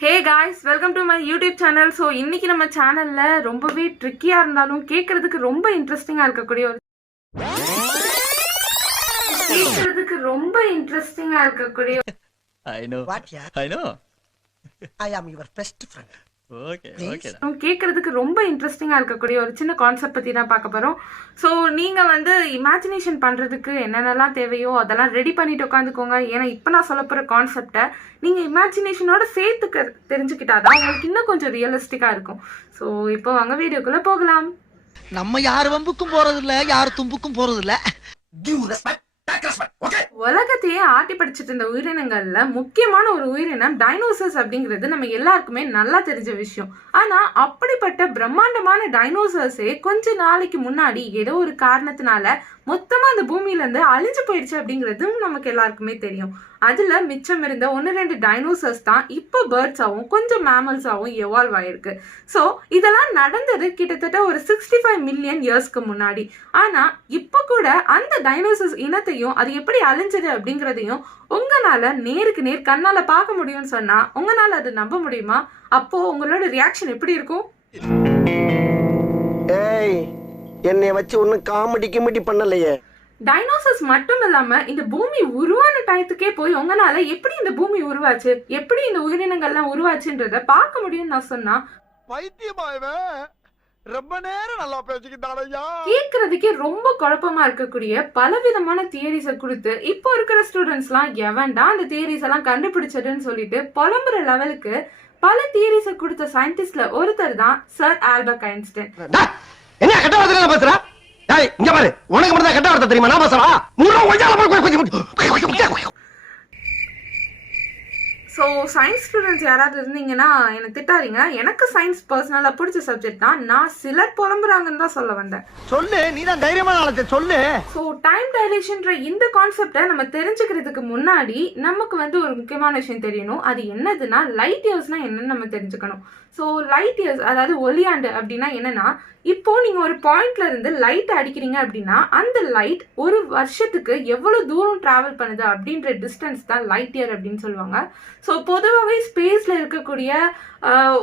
Hey guys, welcome to my YouTube channel. So இன்னைக்கு நம்ம சேனலில் ரொம்பவே ட்ரிக்கியாக இருந்தாலும் கேட்குறதுக்கு ரொம்ப இன்ட்ரெஸ்டிங்காக இருக்கக்கூடிய ஒரு I know. What, yeah? I know. I am your best friend. Okay, okay. கேட்குறதுக்கு ரொம்ப இன்ட்ரெஸ்டிங்காக இருக்கக்கூடிய ஒரு சின்ன கான்செப்ட் பற்றி தான் பார்க்க போகிறோம். ஸோ நீங்கள் வந்து இமேஜினேஷன் பண்ணுறதுக்கு என்னென்னலாம் தேவையோ அதெல்லாம் ரெடி பண்ணிட்டு உட்காந்துக்கோங்க. ஏன்னா இப்போ நான் சொல்ல போகிற கான்செப்டை நீங்கள் இமேஜினேஷனோட சேர்த்து தெரிஞ்சுக்கிட்டாதான் உங்களுக்கு இன்னும் கொஞ்சம் ரியலிஸ்டிக்காக இருக்கும். ஸோ இப்போ வாங்க வீடியோக்குள்ளே போகலாம். நம்ம யார் வம்புக்கும் போறது இல்ல, யார் தும்புக்கும் போறது இல்ல. உலகத்தையே ஆட்டி படிச்சுட்டு இருந்த உயிரினங்கள்ல முக்கியமான ஒரு உயிரினம் டைனோசர்ஸ் அப்படிங்கிறது நம்ம எல்லாருக்குமே நல்லா தெரிஞ்ச விஷயம். ஆனா அப்படிப்பட்ட பிரம்மாண்டமான டைனோசர்ஸே கொஞ்ச நாளைக்கு முன்னாடி ஏதோ ஒரு காரணத்தினால மொத்தமா அந்த பூமியில இருந்து அழிஞ்சு போயிடுச்சு அப்படிங்கிறதும் நமக்கு எல்லாருக்குமே தெரியும். அதுல மிச்சம் இருந்த 1-2 டைனோசர்ஸ் தான் இப்போ பேர்ட்ஸாகவும் கொஞ்சம் மேமல்ஸாகவும் எவால்வ் ஆயிருக்கு. ஸோ இதெல்லாம் நடந்தது கிட்டத்தட்ட ஒரு 65 மில்லியன் இயர்ஸ்க்கு முன்னாடி. ஆனா இப்போ கூட அந்த டைனோசர்ஸ் இனத்தையும் அது எப்படி அழிஞ்சது அப்படிங்கிறதையும் உங்களால நேருக்கு நேர் கண்ணால பார்க்க முடியும்னு சொன்னா உங்களால அது நம்ப முடியுமா? அப்போ உங்களோட ரியாக்ஷன் எப்படி இருக்கும்? என்னைய வச்சு ஒன்னும் காமெடி கிமெடி பண்ணலையே. டைனோசர்ஸ் மட்டும் இல்லாம இந்த பூமி உருவான டயத்துக்கே போய் உங்களால எப்படி இந்த பூமி உருவாச்சு, எப்படி இந்த உயிரினங்கள்லாம் உருவாச்சுன்றத பார்க்க முடியும்னு நான் சொன்னா ரொம்ப நேரம் நல்லா பேசிக்கிட்டாலையா. கேட்கறதுக்கே ரொம்ப குழப்பமா இருக்கக்கூடிய பலவிதமான தியரிஸை கொடுத்து இப்போ இருக்கிற ஸ்டூடெண்ட்ஸ்லாம் எவன்டா அந்த தியரிஸ் எல்லாம் கண்டுபிடிச்சதுன்னு சொல்லிட்டு புலம்புற லெவலுக்கு பல தியரிஸை கொடுத்த சயின்டிஸ்ட்ல ஒருத்தர் தான் சர் ஆல்பர்ட் ஐன்ஸ்டைன். என்ன கெட்ட வார்த்தை பேசுற? இங்க பாரு, உனக்கு மட்டும் தான் கெட்ட வார்த்தை தெரியுமா? நான் பேசுறா ஸோ சயின்ஸ் ஸ்டூடெண்ட்ஸ் யாராவது இருந்தீங்கன்னா என்னை திட்டாதீங்க. எனக்கு சயின்ஸ் பர்சனலாக பிடிச்ச சப்ஜெக்ட் தான். நான் சிலர் புலம்புறாங்கன்னு தான் சொல்ல வந்தேன். சொல்லு, நீ தான் தைரியமான ஆளத்தை சொல்லு. ஸோ டைம் டைலேஷன்ற இந்த கான்செப்டை நம்ம தெரிஞ்சுக்கிறதுக்கு முன்னாடி நமக்கு வந்து ஒரு முக்கியமான விஷயம் தெரியணும். அது என்னதுன்னா லைட் இயர்ஸ்னா என்னன்னு நம்ம தெரிஞ்சுக்கணும். ஸோ லைட் இயர்ஸ் அதாவது ஒளியாண்டு அப்படின்னா என்னன்னா, இப்போ நீங்க ஒரு பாயிண்ட்ல இருந்து லைட் அடிக்கிறீங்க அப்படின்னா அந்த லைட் ஒரு வருஷத்துக்கு எவ்வளவு தூரம் டிராவல் பண்ணுது அப்படின்ற டிஸ்டன்ஸ் தான் லைட் இயர் அப்படின்னு சொல்லுவாங்க. ஸோ பொதுவாகவே ஸ்பேஸ்ல இருக்கக்கூடிய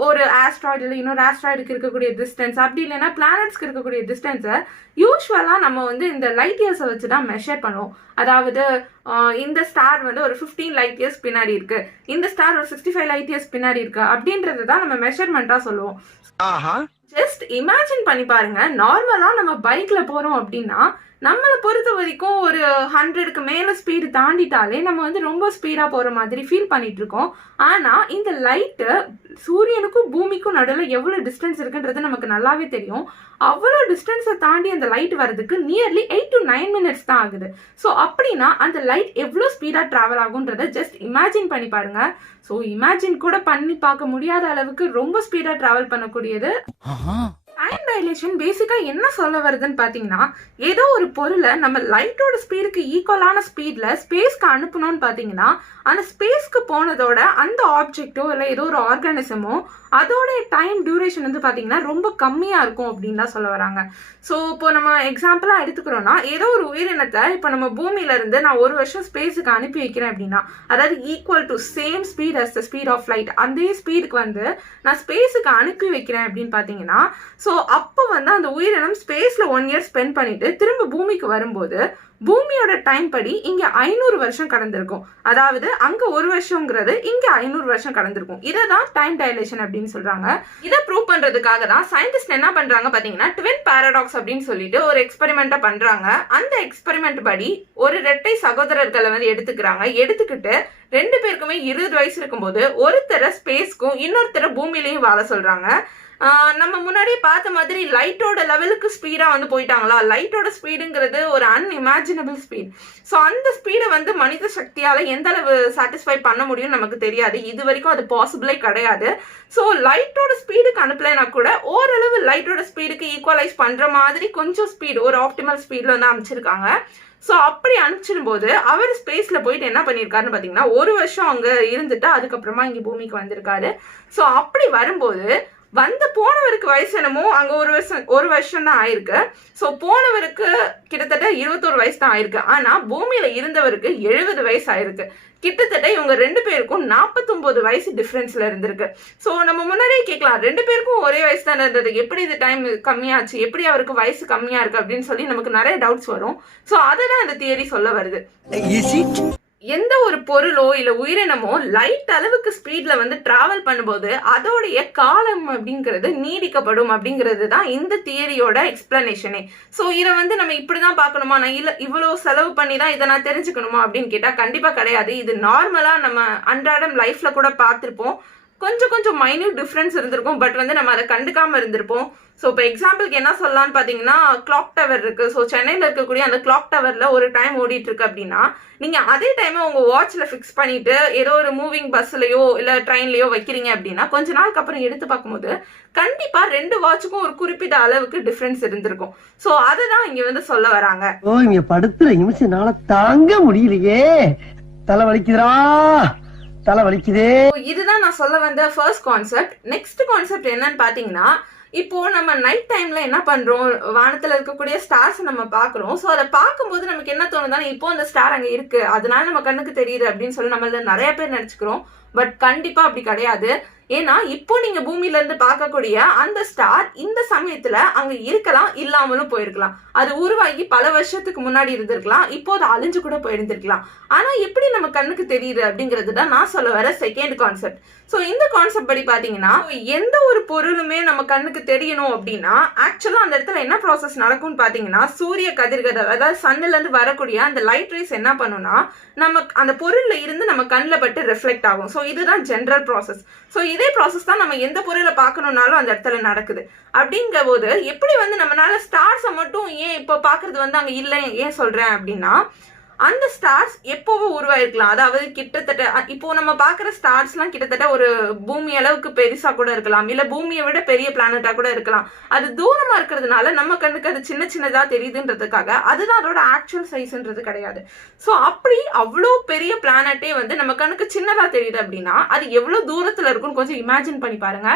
ஒரு ஆஸ்ட்ராய்டு இல்லை இன்னொரு ஆஸ்ட்ராய்டுக்கு இருக்கக்கூடிய டிஸ்டன்ஸ், அப்படி இல்லைன்னா பிளானட்ஸ்க்கு இருக்கக்கூடிய டிஸ்டன்ஸை யூஸ்வலாக நம்ம வந்து இந்த லைட் இயர்ஸை வச்சு தான் மெஷர் பண்ணுவோம். அதாவது இந்த ஸ்டார் வந்து ஒரு 15 லைட் இயர்ஸ் பின்னாடி இருக்கு, இந்த ஸ்டார் ஒரு 65 லைட் இயர்ஸ் பின்னாடி இருக்கு அப்படின்றது தான் நம்ம மெஷர்மெண்ட்டா சொல்லுவோம். ஜஸ்ட் இமேஜின் பண்ணி பாருங்க, நார்மலா நம்ம பைக்ல போறோம் அப்படின்னா நம்மளை பொறுத்த வரைக்கும் ஒரு 100க்கு மேல ஸ்பீடு தாண்டிட்டாலே நம்ம வந்து ரொம்ப ஸ்பீடா போற மாதிரி ஃபீல் பண்ணிட்டு இருக்கோம். ஆனா இந்த லைட்டு சூரியனுக்கும் பூமிக்கும் நடுவில் எவ்வளவு டிஸ்டன்ஸ் இருக்குன்றது நமக்கு நல்லாவே தெரியும். அவ்வளோ டிஸ்டன்ஸை தாண்டி அந்த லைட் வர்றதுக்கு நியர்லி 8 to 9 minutes தான் ஆகுது. ஸோ அப்படின்னா அந்த லைட் எவ்வளோ ஸ்பீடாக ட்ராவல் ஆகுன்றத ஜஸ்ட் இமேஜின் பண்ணி பாருங்க. ஸோ இமேஜின் கூட பண்ணி பார்க்க முடியாத அளவுக்கு ரொம்ப ஸ்பீடாக ட்ராவல் பண்ணக்கூடியது. டைம் டைலேஷன் பேசிக்கா என்ன சொல்ல வருதுன்னு பாத்தீங்கன்னா, ஏதோ ஒரு பொருளை நம்ம லைட்டோட ஸ்பீடுக்கு ஈக்குவலான ஸ்பீட்ல ஸ்பேஸ்க்கு அனுப்பணும்னு பாத்தீங்கன்னா அந்த ஸ்பேஸ்க்கு போனதோட அந்த ஆப்ஜெக்டோ இல்லை ஏதோ ஒரு ஆர்கானிசமோ அதோட டைம் டியூரேஷன் வந்து பாத்தீங்கன்னா ரொம்ப கம்மியா இருக்கும் அப்படின்னு தான் சொல்ல வராங்க. ஸோ இப்போ நம்ம எக்ஸாம்பிளா எடுத்துக்கிறோம்னா, ஏதோ ஒரு உயிரினத்தை இப்போ நம்ம பூமியில இருந்து நான் ஒரு வருஷம் ஸ்பேஸுக்கு அனுப்பி வைக்கிறேன் அப்படின்னா, அதாவது equal to same speed as the speed of light, அதே ஸ்பீடுக்கு வந்து நான் ஸ்பேஸுக்கு அனுப்பி வைக்கிறேன் அப்படின்னு பாத்தீங்கன்னா, ஸோ அப்போ வந்து அந்த உயிரினம் ஸ்பேஸ்ல 1 year ஸ்பெண்ட் பண்ணிட்டு திரும்ப பூமிக்கு வரும்போது பூமியோட டைம் படி இங்க 500 வருஷம் கடந்திருக்கும். அதாவது அங்க 1 வருஷங்கிறது இங்க 500 வருஷம் கடந்திருக்கும். இதான் டைம் டைலேஷன் அப்படின்னு சொல்றாங்க. இதை ப்ரூவ் பண்றதுக்காக தான் சயின்டிஸ்ட் என்ன பண்றாங்க பாத்தீங்கன்னா, ட்வின் பாராடாக்ஸ் அப்படின்னு சொல்லிட்டு ஒரு எக்ஸ்பெரிமெண்ட்டை பண்றாங்க. அந்த எக்ஸ்பெரிமெண்ட் படி ஒரு இரட்டை சகோதரர்களை வந்து எடுத்துக்கிட்டு 2 பேருக்குமே 20 வயசு இருக்கும்போது ஒருத்தரை ஸ்பேஸ்க்கும் இன்னொருத்தரை பூமியிலையும் வாழ சொல்றாங்க. நம்ம முன்னாடி பார்த்த மாதிரி லைட்டோட லெவலுக்கு ஸ்பீடா வந்து போயிட்டாங்களா? லைட்டோட ஸ்பீடுங்கிறது ஒரு அன்இமேஜினபிள் ஸ்பீட். ஸோ அந்த ஸ்பீடை வந்து மனித சக்தியால எந்த அளவு சாட்டிஸ்ஃபை பண்ண முடியும்னு நமக்கு தெரியாது. இது வரைக்கும் அது பாசிபிளே கிடையாது. ஸோ லைட்டோட ஸ்பீடுக்கு அனுப்பலைன்னா கூட ஓரளவு லைட்டோட ஸ்பீடுக்கு ஈக்குவலைஸ் பண்ற மாதிரி கொஞ்சம் ஸ்பீடு, ஒரு ஆப்டிமல் ஸ்பீட்ல வந்து அமைச்சிருக்காங்க. ஸோ அப்படி அனுப்பிச்சிடும் போது அவர் ஸ்பேஸ்ல போயிட்டு என்ன பண்ணியிருக்காருன்னு பார்த்தீங்கன்னா, 1 வருஷம் அங்கே இருந்துட்டு அதுக்கப்புறமா இங்கே பூமிக்கு வந்திருக்காரு. ஸோ அப்படி வரும்போது போனவருக்கு வயசு என்னமோ அங்க ஒரு வருஷம் தான் ஆயிருக்கு. ஸோ போனவருக்கு கிட்டத்தட்ட 21 வயசு தான் ஆயிருக்கு. ஆனா பூமியில இருந்தவருக்கு 70 வயசு ஆயிருக்கு. கிட்டத்தட்ட இவங்க 2 பேருக்கும் 49 வயசு டிஃபரன்ஸ்ல இருந்திருக்கு. ஸோ நம்ம முன்னாடியே கேட்கலாம், 2 பேருக்கும் ஒரே வயசு தானே இருந்தது, எப்படி இது டைம் கம்மியாச்சு, எப்படி அவருக்கு வயசு கம்மியா இருக்கு அப்படின்னு சொல்லி நமக்கு நிறைய டவுட்ஸ் வரும். ஸோ அதுதான் இந்த தியரி சொல்ல வருது. எந்த ஒரு பொருளோ இல்ல உயிரினமோ லைட் அளவுக்கு ஸ்பீட்ல வந்து டிராவல் பண்ணும்போது அதோடைய காலம் அப்படிங்கிறது நீடிக்கப்படும் அப்படிங்கிறது தான் இந்த தியரியோட எக்ஸ்பிளனேஷனே. ஸோ இதை வந்து நம்ம இப்படிதான் பார்க்கணுமா, நான் இல்ல இவ்வளவு செலவு பண்ணி தான் இதை நான் தெரிஞ்சுக்கணுமா அப்படின்னு கேட்டா கண்டிப்பா கிடையாது. இது நார்மலா நம்ம அன்றாடம் லைஃப்ல கூட பார்த்திருப்போம். கொஞ்சம் மைன்யூட் டிஃபரன்ஸ் இருந்திருக்கும், பட் வந்து நம்ம அதை கண்டுக்காம இருந்திருப்போம். ஸோ இப்போ எக்ஸாம்பிளுக்கு என்ன சொல்லலாம்னு பார்த்தீங்கன்னா, கிளாக் டவர் இருக்கு. ஸோ சென்னையில் இருக்கக்கூடிய அந்த கிளாக் டவர்ல ஒரு டைம் ஓடிட்டு இருக்கு அப்படின்னா, நீங்க அதே டைமை உங்க வாட்ச்ல ஃபிக்ஸ் பண்ணிட்டு ஏதோ ஒரு மூவிங் பஸ்லயோ இல்ல ட்ரெயின்லயோ வைக்கிறீங்க அப்படின்னா கொஞ்ச நாளுக்கு அப்புறம் எடுத்து பார்க்கும்போது கண்டிப்பா 2 வாட்சுக்கும் ஒரு குறிப்பிட்ட அளவுக்கு டிஃபரன்ஸ் இருந்திருக்கும். ஸோ அதுதான் இங்க வந்து சொல்ல வராங்க. ஓ, இங்க படுத்துற நிமிஷம்னால தாங்க முடியலையே, தலை வலிக்குதுடா, தலை வலிக்குதே. இதுதான் நான் சொல்ல வந்த ஃபர்ஸ்ட் கான்செப்ட். நெக்ஸ்ட் கான்செப்ட் என்னன்னு பாத்தீங்கன்னா, இப்போ நம்ம நைட் டைம்ல என்ன பண்றோம், வானத்துல இருக்கக்கூடிய ஸ்டார்ஸ் நம்ம பாக்குறோம். ஸோ அதை பார்க்கும்போது நமக்கு என்ன தோணுதா, இப்போ அந்த ஸ்டார் அங்க இருக்கு அதனால நம்ம கண்ணுக்கு தெரியுது அப்படின்னு சொல்லி நம்மள நிறைய பேர் நினைச்சுக்கிறோம். பட் கண்டிப்பா அப்படி கிடையாது. ஏன்னா இப்போ நீங்க பூமியில இருந்து பார்க்கக்கூடிய அந்த ஸ்டார் இந்த சமயத்துல அங்க இருக்கலாம், இல்லாமலும் போயிருக்கலாம். அது உருவாகி பல வருஷத்துக்கு முன்னாடி இருந்திருக்கலாம், இப்போ அது அழிஞ்சு கூட போயிருந்திருக்கலாம். ஆனா எப்படி நம்ம கண்ணுக்கு தெரியுது அப்படிங்கிறது தான் நான் சொல்ல வர செகண்ட் கான்செப்ட். ஸோ இந்த கான்செப்ட் படி பாத்தீங்கன்னா, எந்த ஒரு பொருளுமே நம்ம கண்ணுக்கு தெரியணும் அப்படின்னா ஆக்சுவலா அந்த இடத்துல என்ன ப்ராசஸ் நடக்கும்னு பாத்தீங்கன்னா, சூரிய கதிர்கள் அதாவது சன்னுல இருந்து வரக்கூடிய அந்த லைட் ரேஸ் என்ன பண்ணும்னா நம்ம அந்த பொருள்ல இருந்து நம்ம கண்ணில் பட்டு ரிஃப்ளெக்ட் ஆகும். ஸோ இதுதான் ஜென்ரல் ப்ராசஸ். ஸோ இதே ப்ராசஸ் தான் நம்ம எந்த பொருளை பார்க்கணும்னாலும் அந்த இடத்துல நடக்குது. அப்படிங்கிற போது எப்படி வந்து நம்மளால ஸ்டார்ஸை மட்டும் ஏன் இப்போ பார்க்கறது வந்து அங்கே இல்லை ஏன் சொல்றேன் அப்படின்னா, அந்த ஸ்டார்ஸ் எப்போவோ உருவாயிருக்கலாம். அதாவது கிட்டத்தட்ட இப்போ நம்ம பார்க்குற ஸ்டார்ஸ்லாம் கிட்டத்தட்ட ஒரு பூமி அளவுக்கு பெருசா கூட இருக்கலாம், இல்லை பூமியை விட பெரிய பிளானட்டா கூட இருக்கலாம். அது தூரமா இருக்கிறதுனால நம்ம கண்ணுக்கு அது சின்னதா தெரியுதுன்றதுக்காக அதுதான் அதோட ஆக்சுவல் சைஸ்ன்றது கிடையாது. ஸோ அப்படி அவ்வளோ பெரிய பிளானட்டே வந்து நம்ம கண்ணுக்கு சின்னதா தெரியுது அப்படின்னா அது எவ்வளோ தூரத்துல இருக்குன்னு கொஞ்சம் இமேஜின் பண்ணி பாருங்க.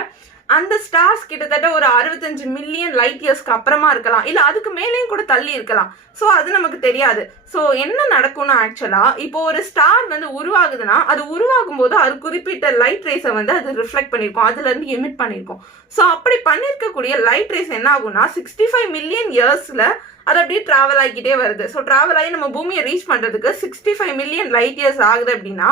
அந்த ஸ்டார்ஸ் கிட்டத்தட்ட ஒரு 65 மில்லியன் லைட் இயர்ஸ்க்கு அப்புறமா இருக்கலாம், இல்ல அதுக்கு மேலேயும் கூட தள்ளி இருக்கலாம். ஸோ அது நமக்கு தெரியாது. ஸோ என்ன நடக்கும்னா, ஆக்சுவலா இப்போ ஒரு ஸ்டார் வந்து உருவாகுதுன்னா அது உருவாகும் போது அது குறிப்பிட்ட லைட் ரேஸை வந்து அது ரிஃப்ளெக்ட் பண்ணிருக்கும், அதுல இருந்து எமிட் பண்ணிருக்கும். ஸோ அப்படி பண்ணிருக்கக்கூடிய லைட் ரேஸ் என்ன ஆகும்னா 65 மில்லியன் இயர்ஸ்ல அது அப்படியே டிராவல் ஆகிக்கிட்டே வருது. ஸோ டிராவல் ஆகி நம்ம பூமியை ரீச் பண்றதுக்கு 65 மில்லியன் லைட் இயர்ஸ் ஆகுது அப்படின்னா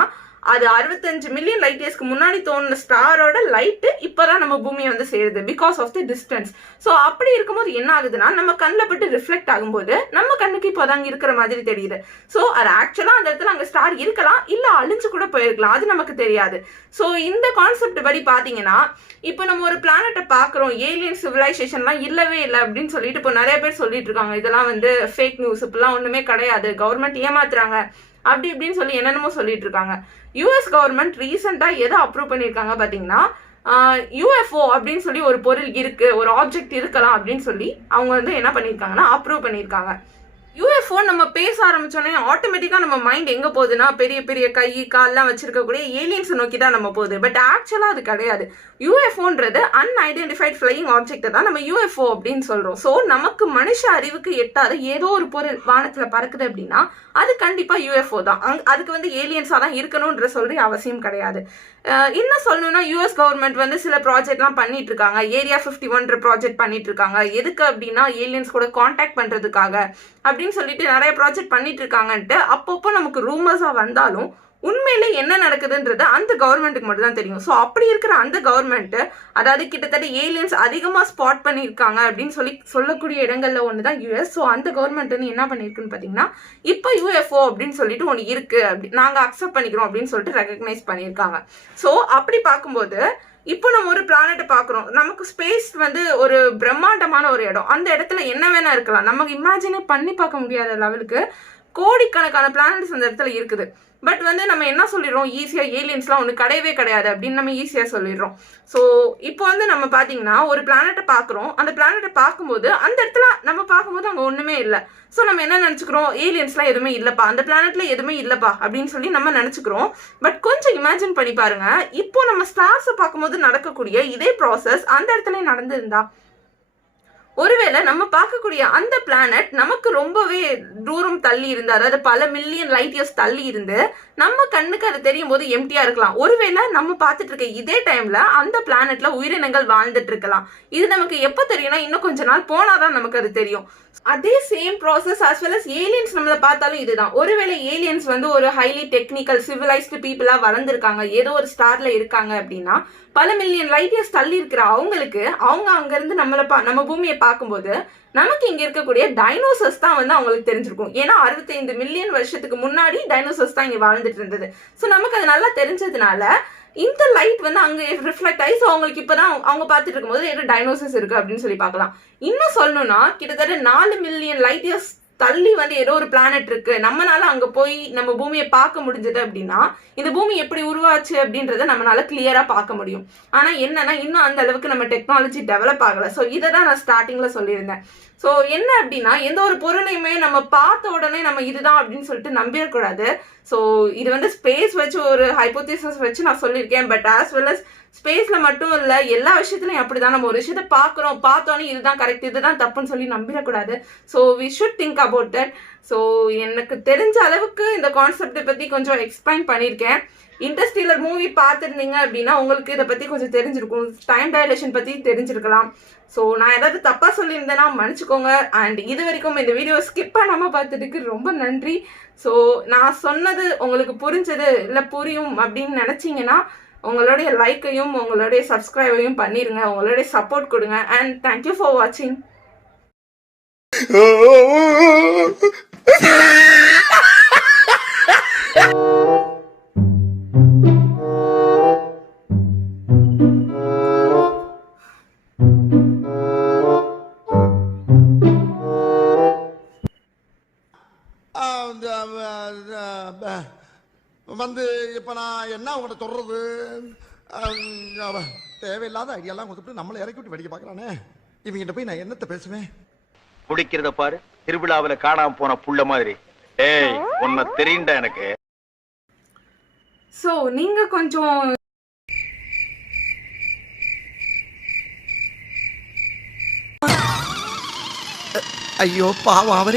அது 65 மில்லியன் லைட் இயர்ஸ்க்கு முன்னாடி தோணுன ஸ்டாரோட லைட்டு இப்பதான் நம்ம பூமியை வந்து சேருது, because of the distance. So அப்படி இருக்கும்போது என்ன ஆகுதுன்னா நம்ம கண்ணில் பட்டு ரிஃப்ளெக்ட் ஆகும்போது நம்ம கண்ணுக்கு இப்போ அதாங்க இருக்கிற மாதிரி தெரியுது. ஸோ அது ஆக்சுவலா அந்த இடத்துல அங்கே ஸ்டார் இருக்கலாம், இல்லை அழிஞ்சு கூட போயிருக்கலாம், அது நமக்கு தெரியாது. ஸோ இந்த கான்செப்ட் படி பார்த்தீங்கன்னா, இப்போ நம்ம ஒரு பிளானட்டை பார்க்குறோம், ஏலியன் சிவிலைசேஷன்லாம் இல்லவே இல்லை அப்படின்னு சொல்லிட்டு இப்போ நிறைய பேர் சொல்லிட்டு இருக்காங்க. இதெல்லாம் வந்து ஃபேக் நியூஸ், இப்பெல்லாம் ஒன்றுமே கிடையாது, கவர்மெண்ட் ஏமாத்துறாங்க அப்படி இப்படின்னு சொல்லி என்னென்னமோ சொல்லிட்டு இருக்காங்க. யூஎஸ் கவர்மெண்ட் ரீசெண்டா எதை அப்ரூவ் பண்ணியிருக்காங்க பாத்தீங்கன்னா, யூஎஃப்ஓ அப்படின்னு சொல்லி ஒரு பொருள் இருக்கு, ஒரு ஆப்ஜெக்ட் இருக்கலாம் அப்படின்னு சொல்லி அவங்க வந்து என்ன பண்ணியிருக்காங்கன்னா அப்ரூவ் பண்ணியிருக்காங்க. யூஎஃப்ஓ நம்ம பேச ஆரம்பிச்சோன்னே ஆட்டோமேட்டிக்கா நம்ம மைண்ட் எங்க போகுதுன்னா பெரிய பெரிய கை கால்லாம் வச்சிருக்கக்கூடிய ஏலியன்ஸ் நோக்கி தான் நம்ம போகுது. பட் ஆக்சுவலா அது கிடையாது. யூஎஃப்ஓன்றது அன்ஐடென்டிஃபைட் ஃபிளையிங் ஆப்ஜெக்ட் தான் நம்ம யூஎஃப்ஓ அப்படின்னு சொல்றோம். ஸோ நமக்கு மனுஷ அறிவுக்கு எட்டாத ஏதோ ஒரு பொருள் வானத்துல பறக்குது அப்படின்னா அது கண்டிப்பா யூஎஃப்ஓ தான். அதுக்கு வந்து ஏலியன்ஸா தான் இருக்கணும்ன்ற சொல்ற அவசியம் கிடையாது. என்ன சொல்லணும்னா, யூஎஸ் கவர்மெண்ட் வந்து சில ப்ராஜெக்ட்லாம் பண்ணிட்டு இருக்காங்க. ஏரியா 51 ப்ராஜெக்ட் பண்ணிட்டு இருக்காங்க. எதுக்கு அப்படின்னா ஏலியன்ஸ் கூட கான்டாக்ட் பண்றதுக்காக அப்படின்னு சொல்லிட்டு நிறைய ப்ராஜெக்ட் பண்ணிட்டு இருக்காங்கன்ட்டு அப்பப்போ நமக்கு ரூமர்ஸா வந்தாலும் உண்மையிலே என்ன நடக்குதுன்றது அந்த கவர்மெண்ட்டுக்கு மட்டும் தான் தெரியும். ஸோ அப்படி இருக்கிற அந்த கவர்மெண்ட், அதாவது கிட்டத்தட்ட ஏலியன்ஸ் அதிகமா ஸ்பாட் பண்ணியிருக்காங்க அப்படின்னு சொல்லக்கூடிய இடங்கள்ல ஒன்று தான் யூஎஸ். ஸோ அந்த கவர்மெண்ட் வந்து என்ன பண்ணியிருக்குன்னு பார்த்தீங்கன்னா, இப்போ யூஎஃப்ஓ அப்படின்னு சொல்லிட்டு ஒன்று இருக்கு, அப்படி நாங்கள் அக்செப்ட் பண்ணிக்கிறோம் அப்படின்னு சொல்லிட்டு ரெகக்னைஸ் பண்ணியிருக்காங்க. ஸோ அப்படி பார்க்கும்போது இப்போ நம்ம ஒரு பிளானட்டை பார்க்குறோம், நமக்கு ஸ்பேஸ் வந்து ஒரு பிரம்மாண்டமான ஒரு இடம், அந்த இடத்துல என்ன வேணா இருக்கலாம், நமக்கு இமேஜினே பண்ணி பார்க்க முடியாத லெவலுக்கு கோடிக்கணக்கான பிளானட்ஸ் அந்த இடத்துல இருக்குது. பட் வந்து நம்ம என்ன சொல்லிடுறோம், ஈஸியாக ஏலியன்ஸ்லாம் ஒன்று கிடையவே கிடையாது அப்படின்னு நம்ம ஈஸியாக சொல்லிடுறோம். ஸோ இப்போ வந்து நம்ம பார்த்தீங்கன்னா ஒரு பிளானட்டை பார்க்குறோம். அந்த பிளானட்டை பார்க்கும்போது அந்த இடத்துல நம்ம பார்க்கும்போது அங்கே ஒன்றுமே இல்லை. ஸோ நம்ம என்ன நினச்சிக்கிறோம், ஏலியன்ஸ்லாம் எதுவுமே இல்லைப்பா, அந்த பிளானட்ல எதுவுமே இல்லைப்பா அப்படின்னு சொல்லி நம்ம நினச்சிக்கிறோம். பட் கொஞ்சம் இமேஜின் பண்ணி பாருங்க, இப்போ நம்ம ஸ்டார்ஸை பார்க்கும்போது நடக்கக்கூடிய இதே ப்ராசஸ் அந்த இடத்துல நடந்திருந்தா, ஒருவேளை நம்ம பார்க்கக்கூடிய அந்த பிளானட் நமக்கு ரொம்பவே தூரம் தள்ளி இருந்து, அதாவது பல மில்லியன் லைட் இயர்ஸ் தள்ளி இருந்து நம்ம கண்ணுக்கு அது தெரியும் போது எம்டியா இருக்கலாம். ஒருவேளை நம்ம பார்த்துட்டு இருக்க இதே டைம்ல அந்த பிளானட்ல உயிரினங்கள் வாழ்ந்துட்டு இருக்கலாம். இது நமக்கு எப்ப தெரியும்னா இன்னும் கொஞ்ச நாள் போனாதான் நமக்கு அது தெரியும். அதே same process as well as aliens நம்மளை பார்த்தாலும் இதுதான். ஒருவேளை ஏலியன்ஸ் வந்து ஒரு ஹைலி டெக்னிக்கல் சிவிலைஸ்டு பீப்புளா வளர்ந்துருக்காங்க, ஏதோ ஒரு ஸ்டார்ல இருக்காங்க அப்படின்னா, பல மில்லியன் லைட் இயர்ஸ் தள்ளி இருக்கிற அவங்களுக்கு அவங்க அங்கிருந்து நம்ம பூமியை பார்க்கும்போது நமக்கு இங்க இருக்கக்கூடிய டைனோசர்ஸ் தான் வந்து அவங்களுக்கு தெரிஞ்சிருக்கும். ஏன்னா 65 மில்லியன் வருஷத்துக்கு முன்னாடி டைனோசர்ஸ் தான் இங்க வாழ்ந்துட்டு இருந்தது. ஸோ நமக்கு அது நல்லா தெரிஞ்சதுனால இந்த லைட் வந்து அங்க ரிஃப்ளெக்ட் ஆகி, ஸோ அவங்களுக்கு இப்பதான் அவங்க பார்த்துட்டு இருக்கும்போது ஏதோ டைனோசர்ஸ் இருக்கு அப்படின்னு சொல்லி பார்க்கலாம். இன்னும் சொல்லணும்னா கிட்டத்தட்ட 4 மில்லியன் லைட் இயர்ஸ் தள்ளி வந்து ஏதோ ஒரு பிளானட் இருக்கு, நம்மளால அங்க போய் நம்ம பூமியை பார்க்க முடிஞ்சது அப்படின்னா இந்த பூமி எப்படி உருவாச்சு அப்படின்றத நம்மளால கிளியரா பார்க்க முடியும். ஆனா என்னன்னா இன்னும் அந்த அளவுக்கு நம்ம டெக்னாலஜி டெவலப் ஆகல. ஸோ இதை தான் நான் ஸ்டார்டிங்ல சொல்லியிருந்தேன். ஸோ என்ன அப்படின்னா எந்த ஒரு பொருளையுமே நம்ம பார்த்த உடனே நம்ம இதுதான் அப்படின்னு சொல்லிட்டு நம்பிடக்கூடாது. ஸோ இது வந்து ஸ்பேஸ் வச்சு ஒரு ஹைப்போதீசிஸ் வச்சு நான் சொல்லியிருக்கேன். பட் ஆஸ் வெல் அஸ் ஸ்பேஸ்ல மட்டும் இல்ல, எல்லா விஷயத்துலையும் அப்படிதான். நம்ம ஒரு விஷயத்த பார்த்தோன்னே இதுதான் கரெக்ட், இதுதான் தப்புன்னு சொல்லி நம்பிடக்கூடாது. So we should think about that. So எனக்கு தெரிஞ்ச அளவுக்கு இந்த கான்செப்டை பத்தி கொஞ்சம் எக்ஸ்பிளைன் பண்ணியிருக்கேன். இன்டர்ஸ்டெல்லர் மூவி பார்த்துருந்தீங்க அப்படின்னா உங்களுக்கு இதை பத்தி கொஞ்சம் தெரிஞ்சிருக்கும், டைம் டைலேஷன் பத்தி தெரிஞ்சிருக்கலாம். ஸோ நான் ஏதாவது தப்பா சொல்லியிருந்தேன்னா மன்னிச்சுக்கோங்க. அண்ட் இது வரைக்கும் இந்த வீடியோ ஸ்கிப் பண்ணாம பார்த்ததுக்கு ரொம்ப நன்றி. ஸோ நான் சொன்னது உங்களுக்கு புரிஞ்சது இல்லை புரியும் அப்படின்னு நினைச்சீங்கன்னா உங்களுடைய லைக்கையும் உங்களுடைய சப்ஸ்கிரைபையும் பண்ணிருங்க, உங்களுடைய சப்போர்ட் கொடுங்க. அண்ட் தேங்க்யூ ஃபார் வாட்சிங். வந்து இப்ப நான் என்ன உங்கள்கிட்ட சொல்றது, தேவையில்லாத ஐடியாலாம் கொடுத்துட்டு நம்மளை இறக்கி விட்டு வெடிக்க பாக்குறானே, இவங்கிட்ட போய் நான் என்னத்த பேசுவேன். குடிக்கிறத பாரு, திருவிழாவில காணாம போன புள்ள மாதிரி. ஏய் உன்னை தெரியுண்டா எனக்கு. ஸோ நீங்க கொஞ்சம் ஐயோ பாவம் அவரே